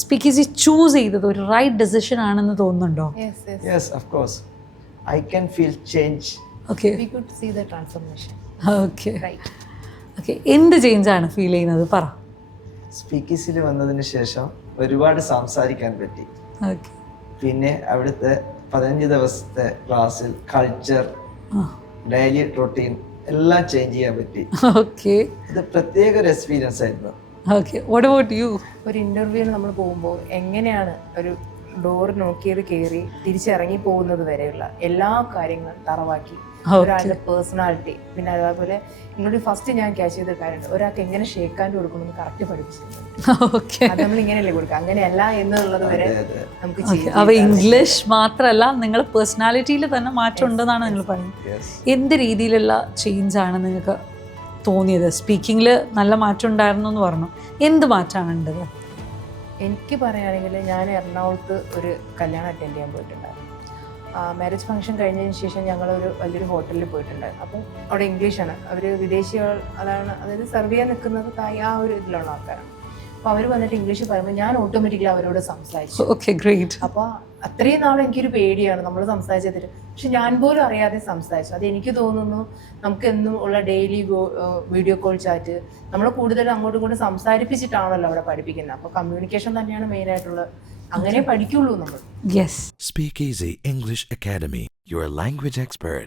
Speakers choose ചെയ്തത് ഒരു right decision ആണെന്ന് തോന്നുന്നുണ്ടോ? Yes, of course. I can feel change. Okay We could see the transformation. Okay Right. Okay എന്ത് change ആണ് feel ചെയ്യുന്നത് പറ? സ്പീക്കീസിൽ വന്നതിന് ശേഷം ഒരുപാട് സംസാരിക്കാൻ പറ്റി. ഓക്കെ പിന്നെ അവിടുത്തെ 15 ദിവസത്തെ ക്ലാസ്സിൽ കൾച്ചർ, ഡെയിലി റൊട്ടീൻ എല്ലാം ചേഞ്ച് ചെയ്യാൻ പറ്റി. ഓക്കെ ഇത് പ്രത്യേക ഒരു എക്സ്പീരിയൻസ് ആയിരുന്നു. Okay what about you? ഒരു ഇന്റർവ്യൂവിന് നമ്മൾ പോകുമ്പോൾ എങ്ങനെയാണ് ഒരു ഡോർ നോക്കിയത് കയറി തിരിച്ചിറങ്ങി പോകുന്നത് വരെയുള്ള എല്ലാ കാര്യങ്ങളും തറവാക്കി ഒരാളുടെ പേഴ്സണാലിറ്റി, പിന്നെ അതേപോലെ എന്നോട് ഫസ്റ്റ് ഞാൻ ക്യാച്ച് ചെയ്ത കാര്യമുണ്ട്, ഒരാൾക്ക് എങ്ങനെ ഷേക്കാൻഡ് കൊടുക്കണമെന്ന് കറക്റ്റ് പഠിപ്പിച്ചിട്ടുണ്ട്. ഓക്കെ അത് നമ്മൾ ഇങ്ങനെയല്ലേ കൊടുക്കുക, അങ്ങനെയല്ല എന്നുള്ളത് വരെ നമുക്ക് ചെയ്യാം. അപ്പോൾ ഇംഗ്ലീഷ് മാത്രമല്ല നിങ്ങളുടെ പേഴ്സണാലിറ്റിയിൽ തന്നെ മാറ്റം ഉണ്ടെന്നാണ് നിങ്ങൾ പറയുന്നത്. Yes. എന്ത് രീതിയിലുള്ള ചേഞ്ച് ആണ് നിങ്ങൾക്ക് തോന്നിയത്? സ്പീക്കിങ്ങിൽ നല്ല മാറ്റം ഉണ്ടായിരുന്നു എന്ന് പറഞ്ഞു. എന്ത് മാറ്റമാണ് ഉണ്ടത്? എനിക്ക് പറയുകയാണെങ്കിൽ ഞാൻ എറണാകുളത്ത് ഒരു കല്യാണം അറ്റൻഡ് ചെയ്യാൻ പോയിട്ടുണ്ടായിരുന്നു. മാരേജ് ഫംഗ്ഷൻ കഴിഞ്ഞതിന് ശേഷം ഞങ്ങളൊരു വലിയൊരു ഹോട്ടലിൽ പോയിട്ടുണ്ടായിരുന്നു. അപ്പം അവിടെ ഇംഗ്ലീഷാണ്, അവർ വിദേശികൾ, അതായത് സെർവ് ചെയ്യാൻ നിൽക്കുന്നത് ആ ഒരു ഇതിലുള്ള ആൾക്കാരാണ്. അപ്പോൾ അവർ വന്നിട്ട് ഇംഗ്ലീഷ് പറയുമ്പോൾ ഞാൻ ഓട്ടോമാറ്റിക്കലി അവരോട് സംസാരിച്ചു. Okay great. അപ്പോൾ അത്രയും നാൾ എനിക്കൊരു പേടിയാണ് നമ്മൾ സംസാരിച്ചതിന്, പക്ഷെ ഞാൻ പോലും അറിയാതെ സംസാരിച്ചു. അത് എനിക്ക് തോന്നുന്നു നമുക്ക് എന്നും ഉള്ള ഡെയിലി വീഡിയോ കോൾ ചാറ്റ് നമ്മൾ കൂടുതലും അങ്ങോട്ടും ഇങ്ങോട്ടും സംസാരിപ്പിച്ചിട്ടാണല്ലോ അവിടെ പഠിപ്പിക്കുന്നത്. അപ്പോൾ കമ്മ്യൂണിക്കേഷൻ തന്നെയാണ് മെയിനായിട്ടുള്ളത്, അങ്ങനെ പഠിക്കുള്ളൂ നമ്മൾ. Yes. Speakeasy English Academy, your language expert.